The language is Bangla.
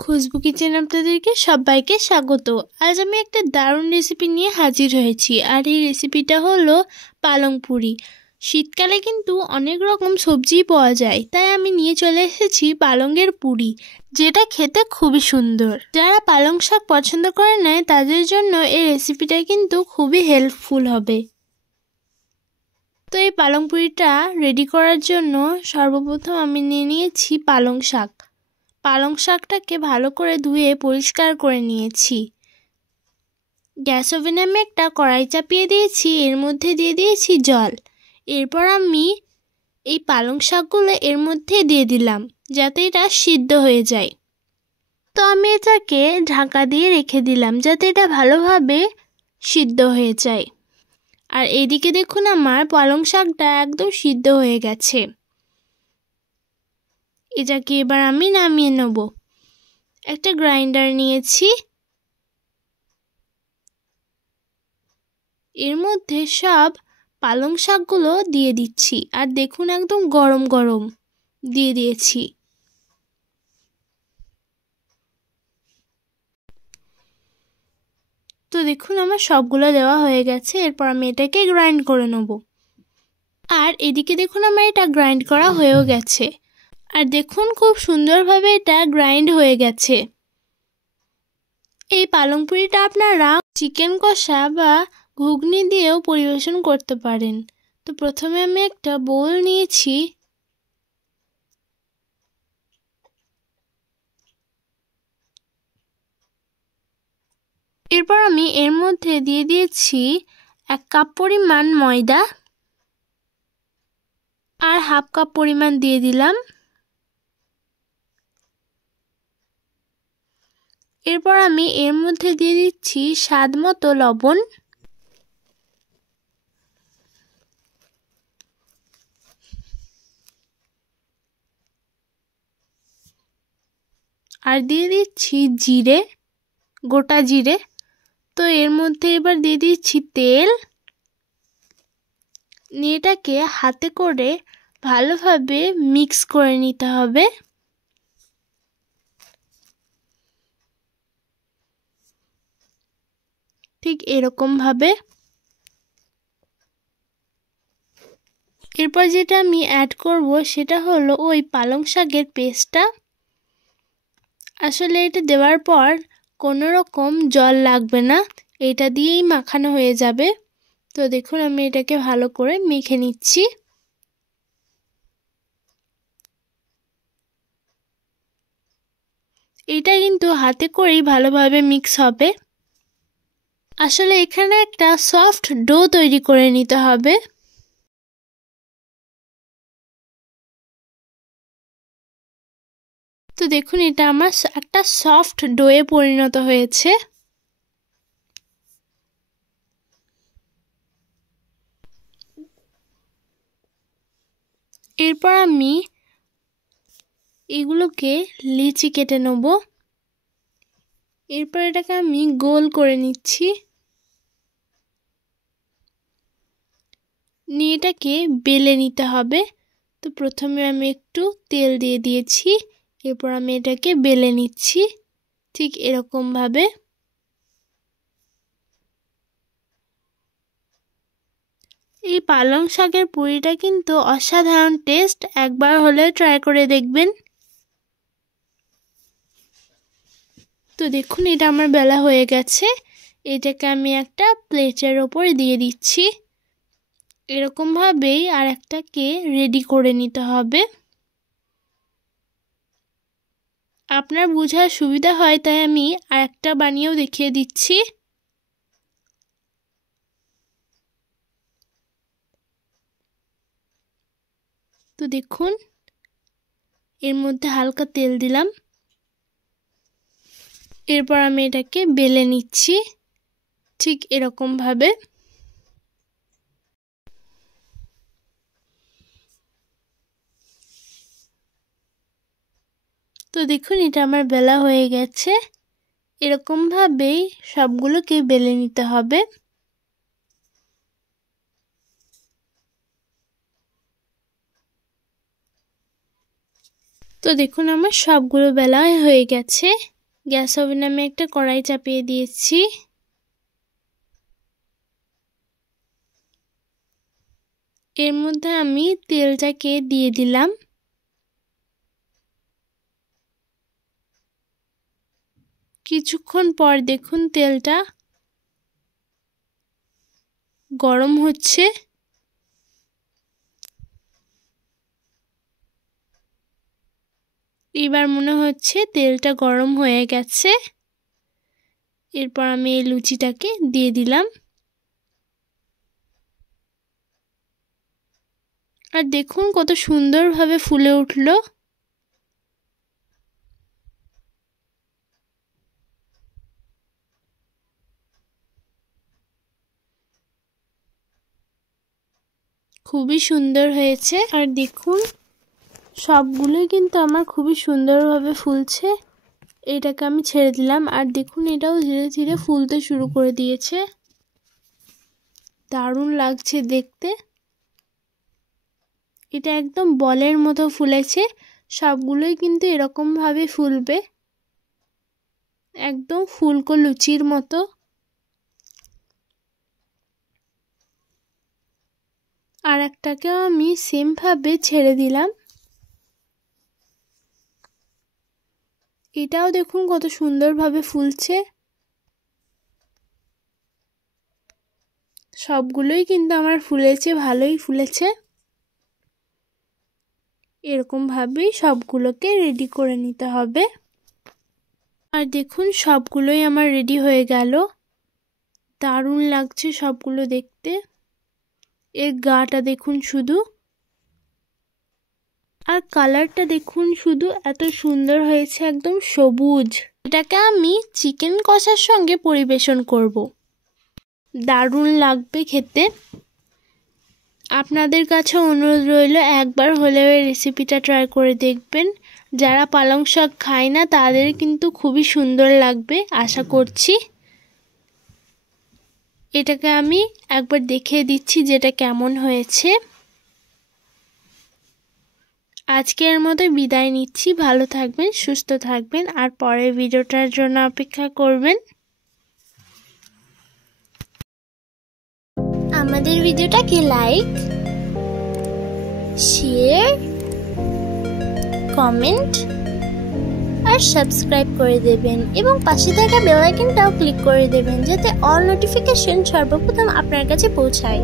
খুশবু কিচেন আপনাদেরকে সবাইকে স্বাগত। আজ আমি একটা দারুণ রেসিপি নিয়ে হাজির হয়েছি, আর এই রেসিপিটা হলো পালং পুরি। শীতকালে কিন্তু অনেক রকম সবজি পাওয়া যায়, তাই আমি নিয়ে চলে এসেছি পালংয়ের পুরি, যেটা খেতে খুবই সুন্দর। যারা পালং শাক পছন্দ করে না তাদের জন্য এই রেসিপিটা কিন্তু খুবই হেল্পফুল হবে। তো এই পালং পুরিটা রেডি করার জন্য সর্বপ্রথম আমি নিয়ে নিয়েছি পালং শাক। পালং শাকটাকে ভালো করে ধুয়ে পরিষ্কার করে নিয়েছি। গ্যাস ওভেনে আমি একটা কড়াই চাপিয়ে দিয়েছি, এর মধ্যে দিয়ে দিয়েছি জল। এরপর আমি এই পালং শাকগুলো এর মধ্যে দিয়ে দিলাম, যাতে এটা সিদ্ধ হয়ে যায়। তো আমি এটাকে ঢাকা দিয়ে রেখে দিলাম, যাতে এটা ভালোভাবে সিদ্ধ হয়ে যায়। আর এইদিকে দেখুন আমার পালং শাকটা একদম সিদ্ধ হয়ে গেছে। এটাকে এবার আমি নামিয়ে নেব। একটা গ্রাইন্ডার নিয়েছি, এর মধ্যে সব পালং শাকগুলো দিয়ে দিচ্ছি। আর দেখুন একদম গরম গরম দিয়ে দিয়েছি। তো দেখুন আমার সবগুলো দেওয়া হয়ে গেছে। এরপর আমি এটাকে গ্রাইন্ড করে নেব। আর এদিকে দেখুন আমার এটা গ্রাইন্ড করা হয়েও গেছে। আর দেখুন খুব সুন্দরভাবে এটা গ্রাইন্ড হয়ে গেছে। এই পালং পুরিটা আপনারা চিকেন কষা বা ঘুগনি দিয়েও পরিবেশন করতে পারেন। তো প্রথমে আমি একটা বোল নিয়েছি, এরপর আমি এর মধ্যে দিয়ে দিয়েছি 1 কাপ পরিমাণ ময়দা, আর হাফ কাপ পরিমাণ দিয়ে দিলাম। এরপর আমি এর মধ্যে দিয়ে দিচ্ছি স্বাদ মতো লবণ, আর দিয়ে দিচ্ছি জিরে, গোটা জিরে। তো এর মধ্যে এবার দিয়ে দিচ্ছি তেল। নিয়ে এটাকে হাতে করে ভালোভাবে মিক্স করে নিতে হবে। ঠিক এরকম ভাবে। এরপর যেটা আমি অ্যাড করব সেটা হলো ওই পালং শাকের পেস্টটা। আসলে এটা দেওয়ার পর কোনো রকম জল লাগবে না, এটা দিয়েই মাখানো হয়ে যাবে। তো দেখুন আমি এটাকে ভালো করে মেখে নিচ্ছি। এটা কিন্তু হাতে করেই ভালোভাবে মিক্স হবে। আসলে এখানে একটা সফট ডো তৈরি করে নিতে হবে। তো দেখুন এটা আমার একটা সফট ডোয়ে পরিণত হয়েছে। এরপর আমি এগুলোকে লিচি কেটে নেব। এরপর এটাকে আমি গোল করে নিচ্ছি। নিয়ে এটাকে বেলে নিতে হবে। তো প্রথমে আমি একটু তেল দিয়ে দিয়েছি, এরপর আমি এটাকে বেলে নিচ্ছি ঠিক এরকম ভাবে। এই পালং শাকের পুরিটা কিন্তু অসাধারণ টেস্ট, একবার হলে ট্রাই করে দেখবেন। তো দেখুন এটা আমার বেলা হয়ে গেছে। এটাকে আমি একটা প্লেটের ওপর দিয়ে দিচ্ছি। এরকমভাবেই আর একটাকে রেডি করে নিতে হবে। আপনার বোঝার সুবিধা হয় তাই আমি আর একটা বানিয়েও দেখিয়ে দিচ্ছি। তো দেখুন এর মধ্যে হালকা তেল দিলাম। এরপর আমি এটাকে বেলে নিচ্ছি ঠিক এরকম ভাবে। তো দেখুন এটা আমার বেলা হয়ে গেছে। এরকম ভাবেই সবগুলোকে বেলে নিতে হবে। তো দেখুন আমার সবগুলো বেলা হয়ে গেছে। গ্যাস ওভেনে আমি একটা কড়াই চাপিয়ে দিয়েছি। এর মধ্যে আমি তেলটাকে দিয়ে দিলাম। কিছুক্ষণ পর দেখুন তেলটা গরম হচ্ছে। এবার মনে হচ্ছে তেলটা গরম হয়ে গেছে। এরপর আমি এই লুচিটাকে দিয়ে দিলাম। আর দেখুন কত সুন্দরভাবে ফুলে উঠলো। খুবই সুন্দর হয়েছে। আর দেখুন সবগুলোই কিন্তু আমার খুবই সুন্দরভাবে ফুলছে। এটাকে আমি ছেড়ে দিলাম। আর দেখুন এটাও ধীরে ধীরে ফুলতে শুরু করে দিয়েছে। দারুণ লাগছে দেখতে। এটা একদম বলের মতো ফুলেছে। সবগুলোই কিন্তু এরকমভাবে ফুলবে, একদম ফুলকো লুচির মতো। আর একটাকেও আমি সেমভাবে ছেড়ে দিলাম। এটাও দেখুন কত সুন্দরভাবে ফুলছে। সবগুলোই কিন্তু আমার ফুলেছে, ভালোই ফুলেছে। এরকমভাবেই সবগুলোকে রেডি করে নিতে হবে। আর দেখুন সবগুলোই আমার রেডি হয়ে গেল। দারুণ লাগছে সবগুলো দেখতে। এর গাটা দেখুন শুধু, আর কালারটা দেখুন শুধু, এত সুন্দর হয়েছে, একদম সবুজ। এটাকে আমি চিকেন কষার সঙ্গে পরিবেশন করব। দারুণ লাগবে খেতে। আপনাদের কাছে অনুরোধ রইল একবার হলেও এই রেসিপিটা ট্রাই করে দেখবেন। যারা পালং শাক খায় না তাদের কিন্তু খুবই সুন্দর লাগবে আশা করছি। এটাকে আমি একবার দেখিয়ে দিচ্ছি যেটা কেমন হয়েছে। আজকের মতো বিদায় নিচ্ছি। ভালো থাকবেন, সুস্থ থাকবেন, আর পরের ভিডিওটার জন্য অপেক্ষা করবেন। আমাদের ভিডিওটাকে লাইক, শেয়ার, কমেন্ট আর সাবস্ক্রাইব করে দেবেন এবং পাশে থাকা বেল আইকনটাও ক্লিক করে দেবেন যাতে অল নোটিফিকেশন সর্বপ্রথম আপনার কাছে পৌঁছায়।